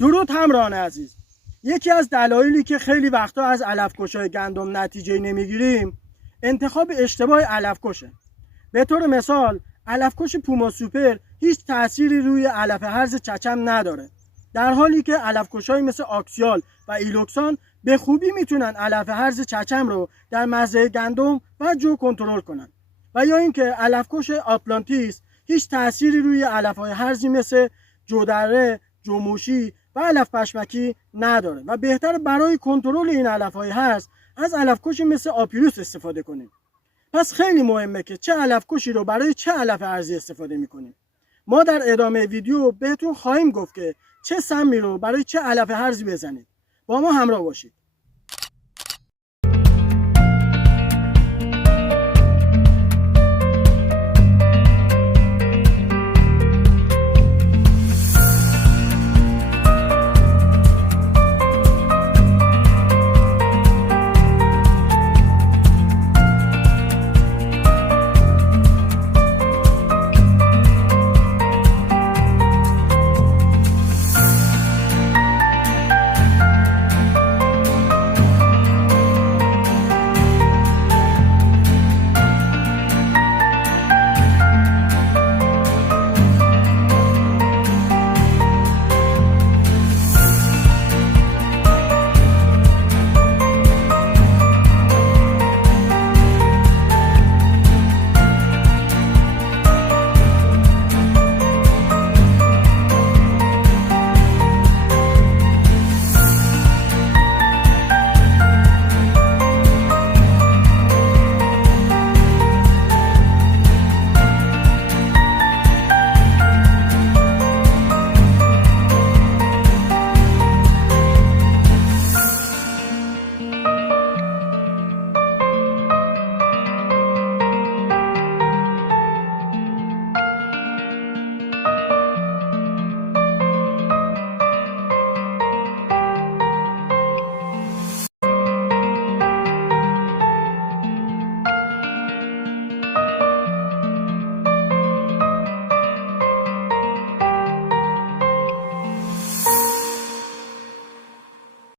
درود همراهان عزیز. یکی از دلایلی که خیلی وقتا از علف‌کش‌های گندم نتیجه نمیگیریم انتخاب اشتباه علف‌کشه. به طور مثال علف‌کش پوما سوپر هیچ تأثیری روی علف هرز چچم نداره، در حالی که علف‌کش‌های مثل آکسیال و ایلوکسان به خوبی میتونن علف هرز چچم رو در مزرعه گندم و جو کنترل کنن. و یا اینکه علف‌کش آپلانتیس هیچ تأثیری روی علف‌های هرزی مثل جودره، جوموشی و علف پشمکی نداره و بهتر برای کنترل این علف‌های هرز از علف‌کشی مثل آپیروس استفاده کنیم. پس خیلی مهمه که چه علف‌کشی رو برای چه علف هرزی استفاده می‌کنیم. ما در ادامه ویدیو بهتون خواهیم گفت که چه سمی رو برای چه علف هرزی بزنید. با ما همراه باشید.